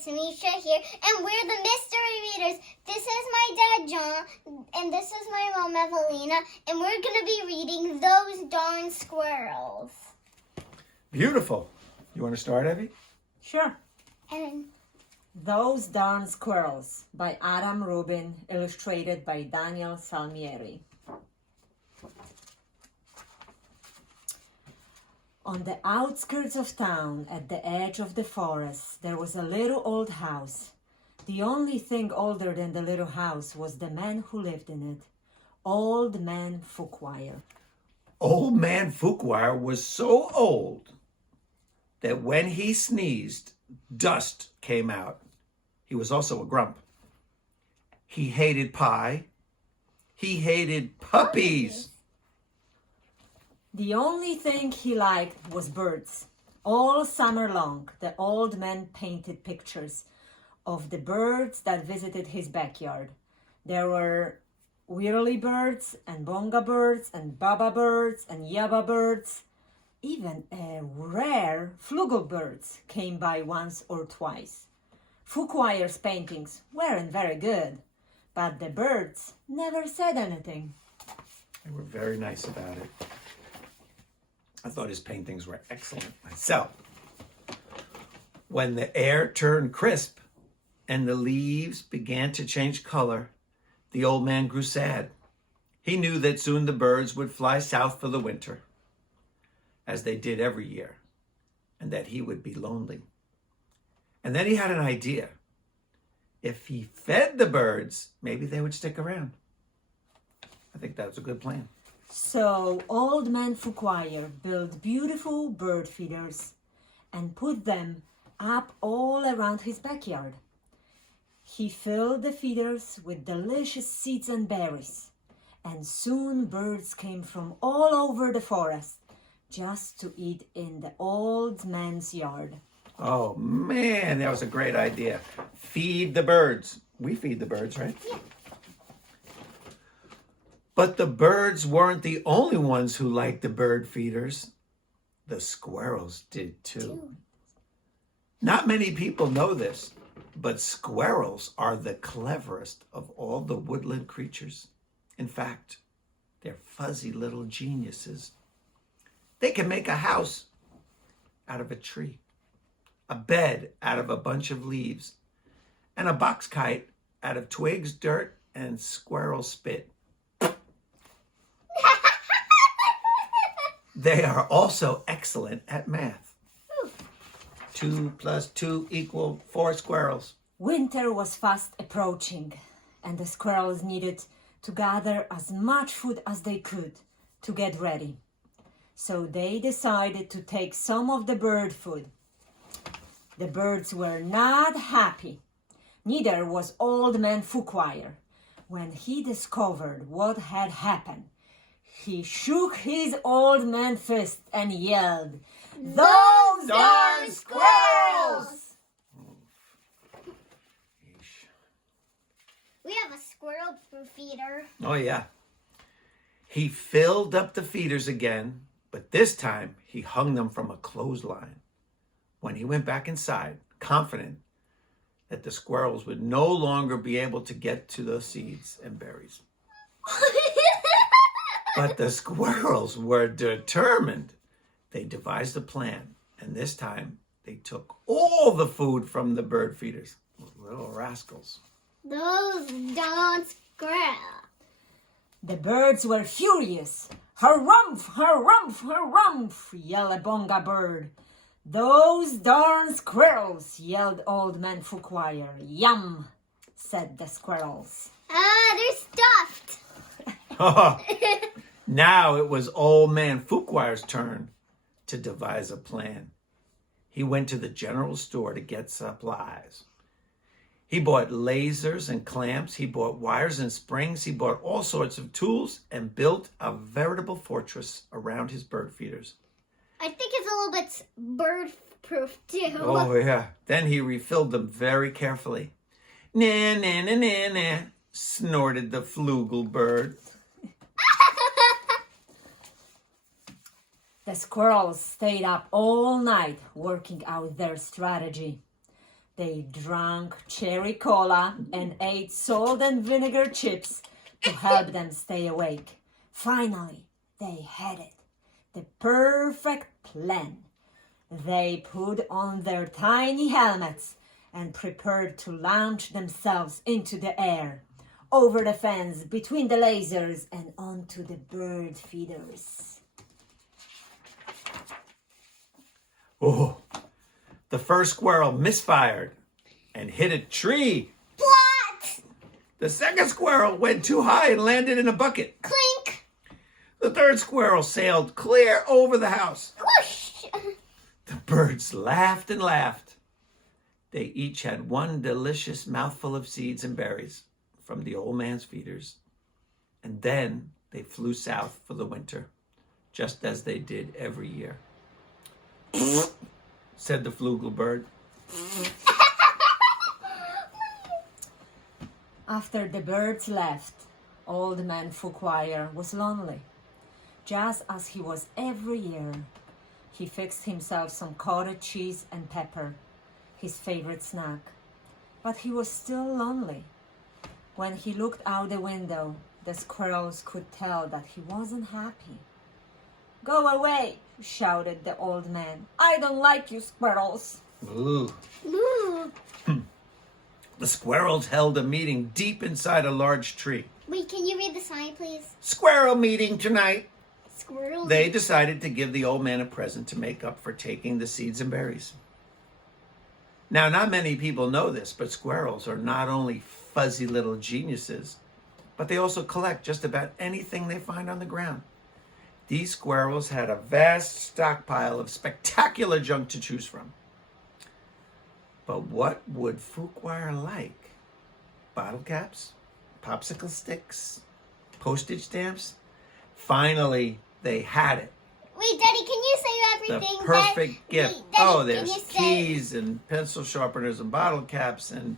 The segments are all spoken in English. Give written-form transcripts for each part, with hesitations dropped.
it's Misha here, and we're the mystery readers. This is my dad, John, and this is my mom, Evelina, and we're going to be reading Those Darn Squirrels. Beautiful. You want to start, Evie? Sure. And Those Darn Squirrels by Adam Rubin, illustrated by Daniel Salmieri. On the outskirts of town, at the edge of the forest, there was a little old house. The only thing older than the little house was the man who lived in it, Old Man Fuchswire. Old Man Fuchswire was so old that when he sneezed, dust came out. He was also a grump. He hated pie. He hated puppies. The only thing he liked was birds. All summer long, the old man painted pictures of the birds that visited his backyard. There were whirlybirds and bonga birds and baba birds and yaba birds. Even a rare flugelbirds came by once or twice. Fuchswire's paintings weren't very good, but the birds never said anything. They were very nice about it. I thought his paintings were excellent myself. When the air turned crisp and the leaves began to change color, the old man grew sad. He knew that soon the birds would fly south for the winter, as they did every year, and that he would be lonely. And then he had an idea. If he fed the birds, maybe they would stick around. I think that was a good plan. So Old Man Fuchswire built beautiful bird feeders and put them up all around his backyard. He filled the feeders with delicious seeds and berries, and soon birds came from all over the forest just to eat in the old man's yard. Oh man, that was a great idea. Feed the birds. We feed the birds, right? yeah. But the birds weren't the only ones who liked the bird feeders. The squirrels did too. Not many people know this, but squirrels are the cleverest of all the woodland creatures. In fact, they're fuzzy little geniuses. They can make a house out of a tree, a bed out of a bunch of leaves, and a box kite out of twigs, dirt, and squirrel spit. They are also excellent at math. 2 + 2 = 4 squirrels. Winter was fast approaching, and the squirrels needed to gather as much food as they could to get ready. So they decided to take some of the bird food. The birds were not happy. Neither was Old Man Fuchswire. When he discovered what had happened, he shook his old man fist and yelled, "Those darn squirrels!" We have a squirrel feeder. Oh, yeah. He filled up the feeders again, but this time he hung them from a clothesline. When he went back inside, confident that the squirrels would no longer be able to get to the seeds and berries. But the squirrels were determined. They devised a plan, and this time they took all the food from the bird feeders. Little rascals. Those darn squirrels. The birds were furious. "Harumph, harumph, harumph," yelled a bonga bird. "Those darn squirrels," yelled Old Man Fuchswire. "Yum," said the squirrels. They're stuffed. Now it was Old Man Fuchswire's turn to devise a plan. He went to the general store to get supplies. He bought lasers and clamps. He bought wires and springs. He bought all sorts of tools and built a veritable fortress around his bird feeders. I think it's a little bit bird-proof too. Oh, yeah. Then he refilled them very carefully. "Nah, nah, nah, nah, nah," snorted the flugel bird. The squirrels stayed up all night working out their strategy. They drank cherry cola and ate salt and vinegar chips to help them stay awake. Finally, they had it. The perfect plan. They put on their tiny helmets and prepared to launch themselves into the air, over the fence, between the lasers, and onto the bird feeders. Oh, the first squirrel misfired and hit a tree. What? The second squirrel went too high and landed in a bucket. Clink. The third squirrel sailed clear over the house. Whoosh. The birds laughed and laughed. They each had one delicious mouthful of seeds and berries from the old man's feeders. And then they flew south for the winter, just as they did every year. Said the flugelbird. After the birds left, Old Man Fouquier was lonely, just as he was every year. He fixed himself some cottage cheese and pepper, his favorite snack. But he was still lonely. When he looked out the window, the squirrels could tell that he wasn't happy. "Go away," shouted the old man. "I don't like you squirrels." Ooh. Ooh. The squirrels held a meeting deep inside a large tree. Wait, can you read the sign, please? Squirrel meeting tonight. Squirrel. They decided to give the old man a present to make up for taking the seeds and berries. Now, not many people know this, but squirrels are not only fuzzy little geniuses, but they also collect just about anything they find on the ground. These squirrels had a vast stockpile of spectacular junk to choose from. But what would Fouquier like? Bottle caps? Popsicle sticks? Postage stamps? Finally, they had it. Wait, Daddy, can you say The everything? perfect gift. Wait, Daddy, Oh, can there's you say- keys and pencil sharpeners and bottle caps and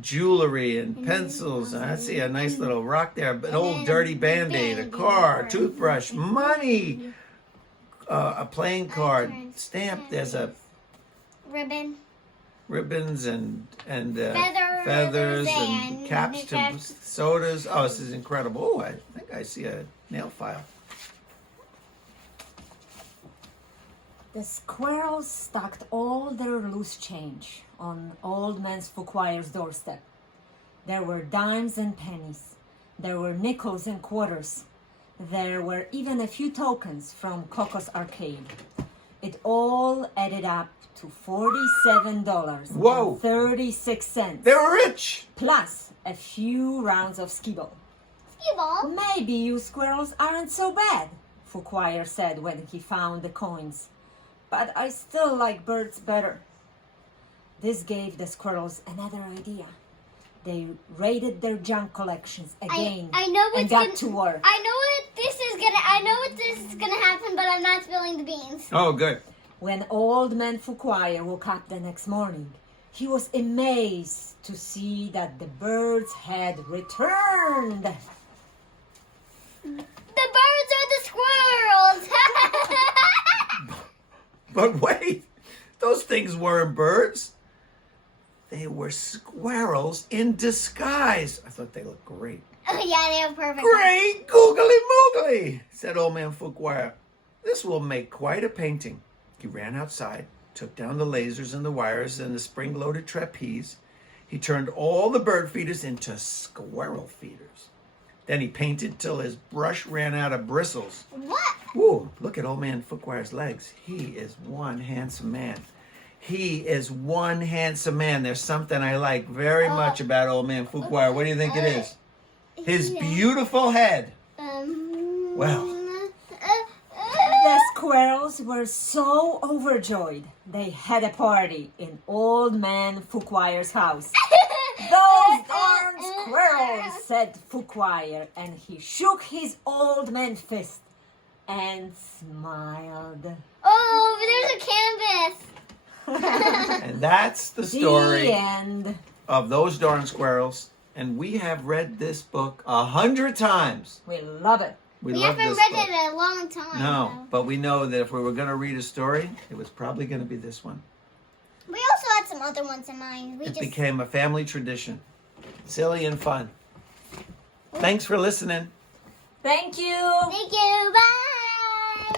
jewelry and pencils. I see a nice little rock there, an old then dirty Band-Aid, a car, a toothbrush, money, a playing card, stamp. There's a ribbon. ribbons and Feathers and caps to caps. sodas. Oh, this is incredible. Oh, I think I see a nail file. The squirrels stacked all their loose change on Old Man Fouquier's doorstep. There were dimes and pennies. There were nickels and quarters. There were even a few tokens from Coco's arcade. It all added up to $47.36. They were rich. Plus a few rounds of skee-ball. Skee-ball? Maybe you squirrels aren't so bad, Fouquier said when he found the coins. But I still like birds better. This gave the squirrels another idea. They raided their junk collections again I know what's and got gonna, to work. I know what this is gonna happen, but I'm not spilling the beans. Oh, good. When Old Man Fouquier woke up the next morning, he was amazed to see that the birds had returned. The birds are the squirrels! But wait, those things weren't birds. They were squirrels in disguise. I thought they looked great. Oh, yeah, they are perfect. Great googly moogly, said Old Man Fouquier. This will make quite a painting. He ran outside, took down the lasers and the wires and the spring-loaded trapeze. He turned all the bird feeders into squirrel feeders. Then he painted till his brush ran out of bristles. What? Whoa, look at Old Man Fouquier's legs. He is one handsome man. He is one handsome man. There's something I like very much about Old Man Fouquier. What do you think it is? His beautiful head. Well. The squirrels were so overjoyed, they had a party in Old Man Fouquier's house. "Those darn squirrels," said Fouquier, and he shook his old man fist and smiled. Oh, there's a canvas. And that's the story The end. of Those Darn Squirrels. And we have read this book 100 times. We love it. We We love haven't this read book. it in a long time. No, but we know that if we were going to read a story, it was probably going to be this one. We also had some other ones in mind. It became a family tradition. Silly and fun. Thanks for listening. Thank you. Thank you. Bye.